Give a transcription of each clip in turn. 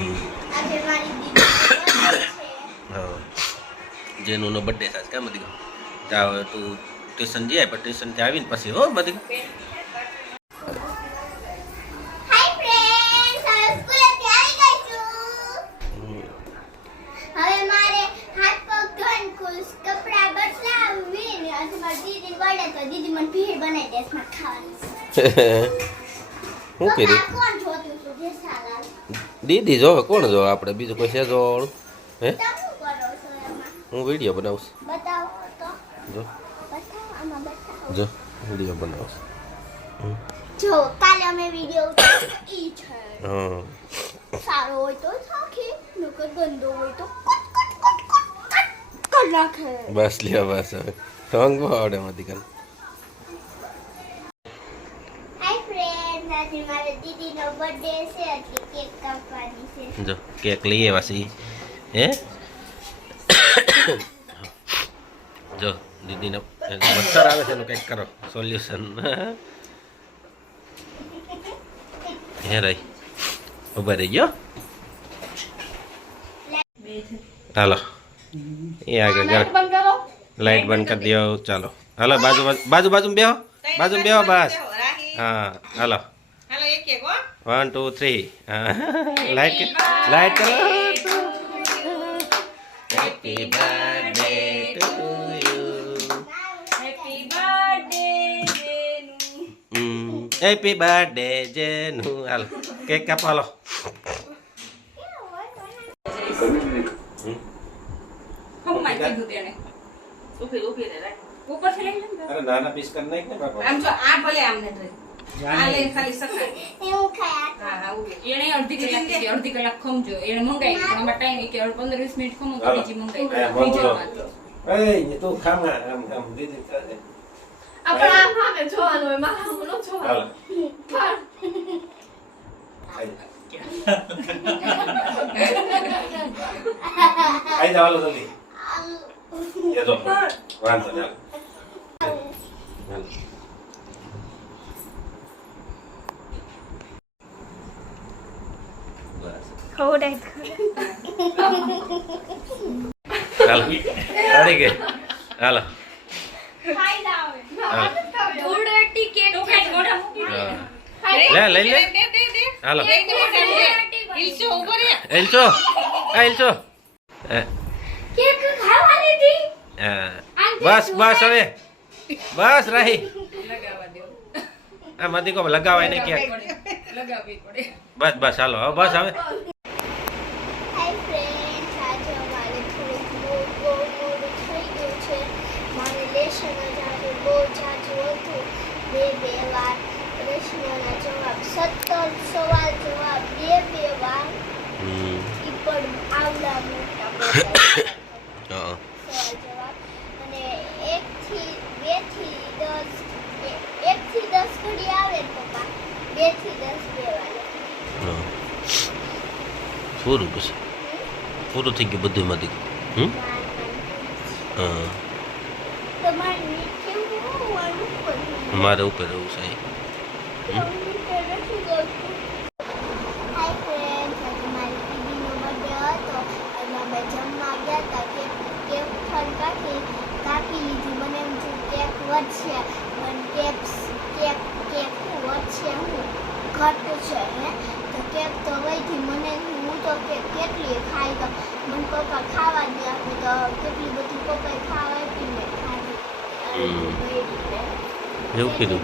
આજે મારી દીદી હા જેનુંનો બર્થડે થાય કેમ બધી જાવ તું ટ્યુશન જાય પણ ટ્યુશનથી આવીને પછી હો બધી હાય ફ્રેન્ડ્સ હવે સ્કૂલેથી આવી ગઈ છું હવે મારે હાથ પગ ધોઈને કપડા બદલાવીને આજે મારી દીદી બર્થડે તો દીદી મને ભીડ બનાવી દેસ માં ખાવાની શું કરી કોણ જોતું છું જેસાલાલ દીદી જો કોણ જો આપણે બીજું કોઈ છે જોવાળું હે તમે શું કરો છો એમાં હું વિડીયો બનાવું બતાવો તો જો બતાવો આમાં બતાવો જો વિડીયો બનાવું જો કાલે અમે વિડિયો ઉતાર્યો ઈ છે હા સારો હોય તો સાખી નકર ગંદો હોય તો cut cut cut cut cut કર નાખે બસ લ્યો બસ હવે રંગ આવડે માંથી કર હાય ફ્રેન્ડ આજે મારા દીદીનો બર્થડે છે એટલે કેક કાપવાની છે જો કેક લઈ આવ્યા છે હે જો દીદીને મચ્છર આવે છે એનું કંઈક કરો સોલ્યુશન હે રહી ઉભા રહી ગયો હાલો એ આગળ લાઈટ બંધ કરી દો ચાલો હાલો બાજુ બાજુ બાજુ બેહો બસ હા હાલો 1 2 3 લાઈટ કરો happy birthday to you happy birthday જેનુ હાલો કેક કાપો હાલો અરે નાના પીસ કરી નાખ ને બાપા આમ જો આ ભલે આમને દે આ લે ખાલી સકાય એવું ખાયા હા હા ઉભી એને અડધી કલાક ખમજો એને મંગાઈ પણ અમાર ટાઈમ કે 15-20 મિનિટ ખમો તો બીજી મંગાઈ બીજો વાત એ તું ખામા આમ દીદી કરે આપણે આમ ભાવે જોવાનું હોય મારા હું નો જોવાનું હાલો આઈ જાવ જલ્દી એ જો વાંધો નહીં ખવડાય હાલો અરે કે હાલો ખાઈ લાવે ઉડેટી કેક ખાઈ મોઢા મૂકી લે લઈ લે દે હાલો ઇલ્સો ઉભો રે એલચો એલચો કેક ખાવાની હતી બસ બસ હવે બસ રહી લગાવવા દો આ મધી કો લગાવાય ને કેક લગાવવી પડે બસ બસ હાલો હવે બસ હવે હાય ફ્રેન્ડ્સ આજે અમારે થોડું મોડું થઈ ગયું છે મારે લેશન જ આજે બહુ જાજુ હતું બે વાર પ્રશ્નના જવાબ 17 સવાલ જવાબ બે વાર ઈ પણ આવડા મોટા હા સવાલ જવાબ અને 1 થી 10 ઘડી આવે ને પપ્પા 2 થી 10 બે વાર પૂરું પછી પૂરું થઈ ગયું બધું માંથી હા તમારે નીચે હોવાનું પડે મારે ઉપર એવું છે હાય ફ્રેન્ડ્સ આજે મારી દીદીનો બર્થડે હતો અને અમે જમવા ગયા હતા કેક કાપી લીધી મને એમ થયું કેક વધશે પણ કેક વધશે હું ઘટ છે હે તો કેક તો વહીથી મને હું તો કેક કેટલી ખાઈ તો મને પપ્પા ખાવા દે આપી તો કેટલી બધી પપ્પાએ ખાવા આપી મેં ખાધી એવું કીધું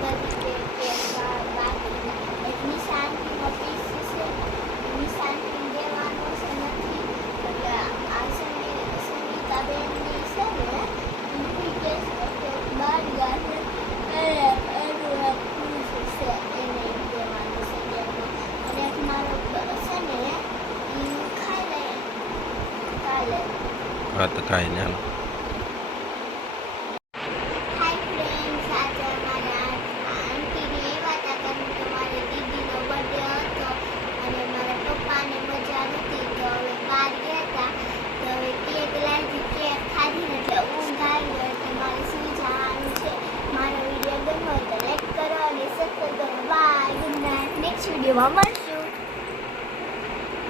હા તો કાંઈ નહીં હાલો હાય ફ્રેન્ડ્સ આજે અમારા આંટીને એવા હતા કે તમારી દીદીનો બર્થડે હતો અને મારા પપ્પાને મજા નથી તો હવે બહાર ગયા હતા તો હવે કેક લાવી કેક ખાધી ને એટલે ઊંઘ આવી ગઈ એટલે મારે સુઈ જવાનું છે મારો વિડીયો ગમ્યો હોય તો લાઈક કરો અને સબસ્ક્રાઈબ કરો બાય ગુડ નાઇટ નેક્સ્ટ વિડીયોમાં મળીએ